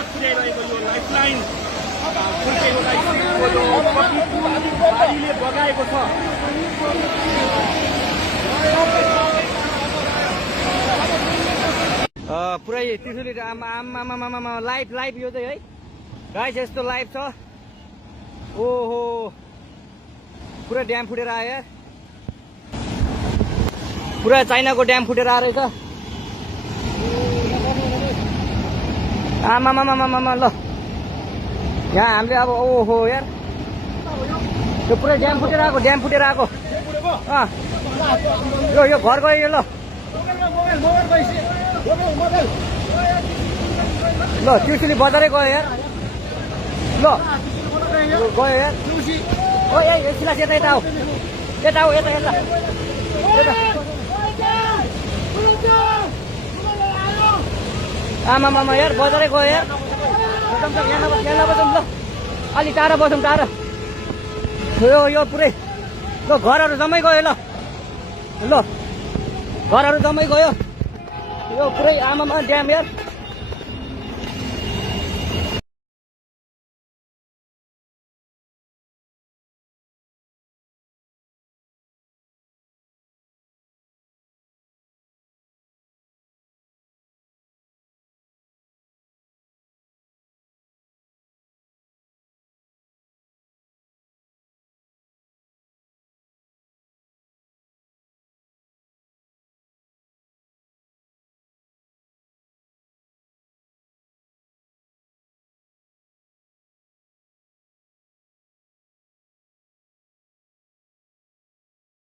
विद्युत पुर्याइरहेको यो लाइफलाइन फुल्केकोलाई गाडीले बगाएको छ। पुरै त्रिशुली आमा लाइभ यो चाहिँ है गाइस, यस्तो लाइभ छ। ओहो पुरा ड्याम फुटेर आयो यार, पुरा चाइनाको ड्याम फुटेर आएर रहेछ। आमा ल यहाँ हामीले अब ओहो यार यो पुरै ड्याम फुटेर आएको यो घर गयो ल त्रिशुली बजारै गयो यार, ल गयो यार। ओ सिलास यता आऊ आमा यार बजारै गयो यार। यहाँ नबसौँ ल, अलि टाढा बसौँ टाढा। यो पुरै ल घरहरू जम्मै गयो ल घरहरू जम्मै गयो। यो पुरै आमामा ड्याम यार।